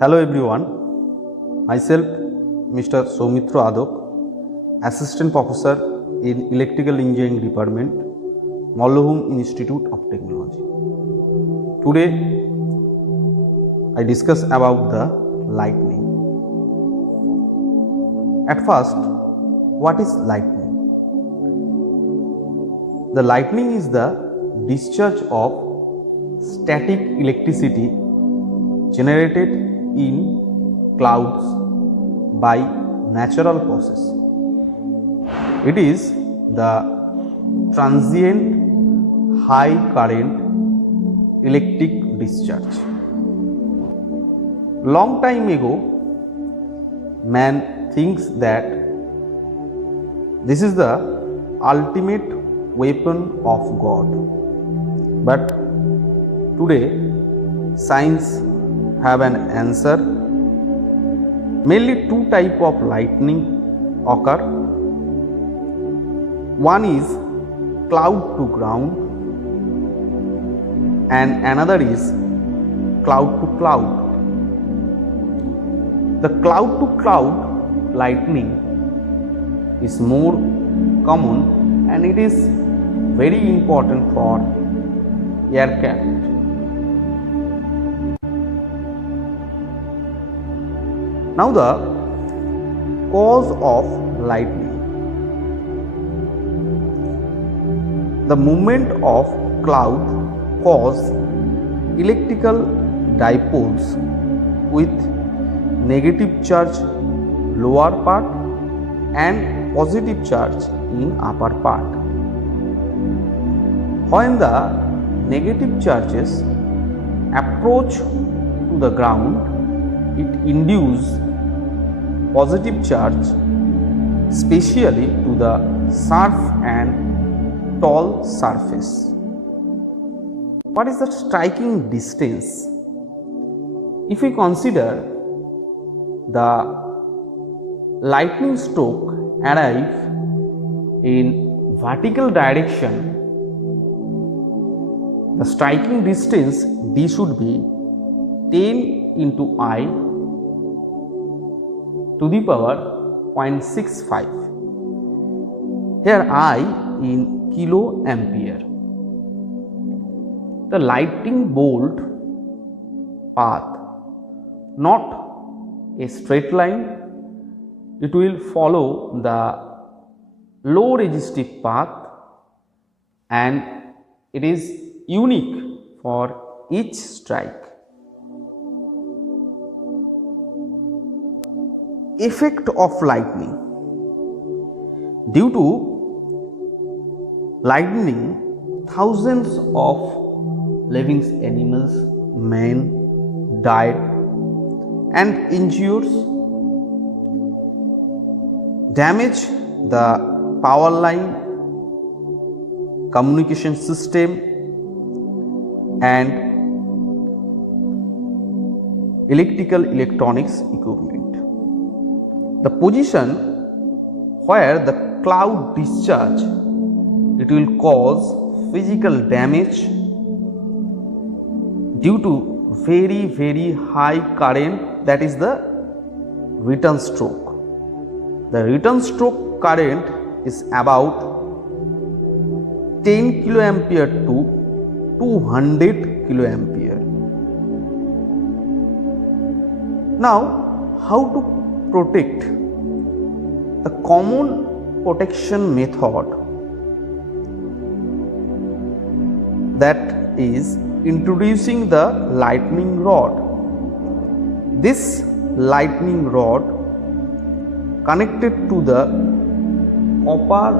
Hello everyone, myself Mr. Soumitra Adok, Assistant Professor in Electrical Engineering Department, Mallabhum Institute of Technology. Today I discuss about the lightning. At first, what is lightning? The lightning is the discharge of static electricity generated in clouds by natural process. It is the transient high current electric discharge. Long time ago, man thinks that this is the ultimate weapon of God. But today, science have an answer. Mainly two types of lightning occur. One is cloud to ground and another is cloud to cloud. The cloud to cloud lightning is more common and it is very important for aircraft. Now the cause of lightning. The movement of cloud cause electrical dipoles with negative charge lower part and positive charge in upper part. When the negative charges approach to the ground, it induces positive charge, especially to the surf and tall surface. What is the striking distance? If we consider the lightning stroke arrive in vertical direction, the striking distance D should be 10 into I to the power 0.65. Here I in kilo ampere. The lightning bolt path, not a straight line, it will follow the low resistive path and it is unique for each strike. Effect of lightning. Due to lightning, thousands of living animals, men died and injured, damage the power line, communication system and electronics equipment. The position where the cloud discharge, it will cause physical damage due to very high current, that is the return stroke. The return stroke current is about 10 kiloampere to 200 kiloampere. Now, how to protect? The common protection method, that is introducing the lightning rod. This lightning rod connected to the copper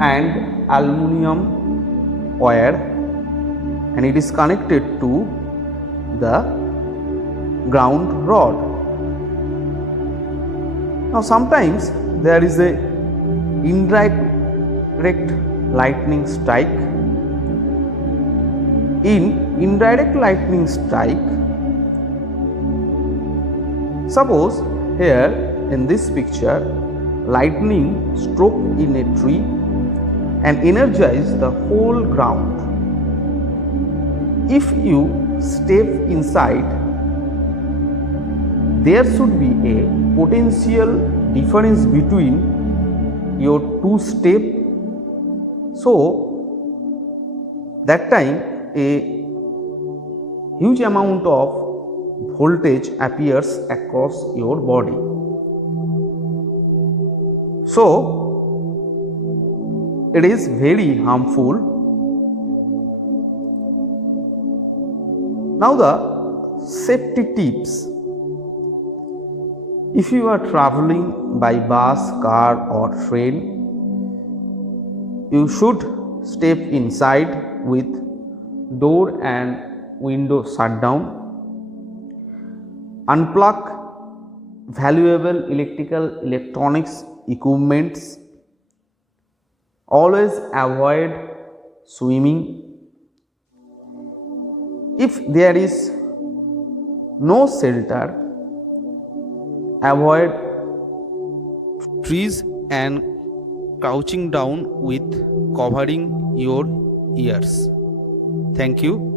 and aluminum wire and it is connected to the ground rod. Now sometimes there is a indirect lightning strike. In indirect lightning strike, suppose here in this picture, lightning struck in a tree and energize the whole ground. If you step inside there should be a potential difference between your two steps. So that time a huge amount of voltage appears across your body. So it is very harmful. Now the safety tips. If you are traveling by bus, car or train, you should step inside with door and window shut down. Unplug valuable electronics equipments. Always avoid swimming. If there is no shelter, avoid trees and crouching down with covering your ears. Thank you.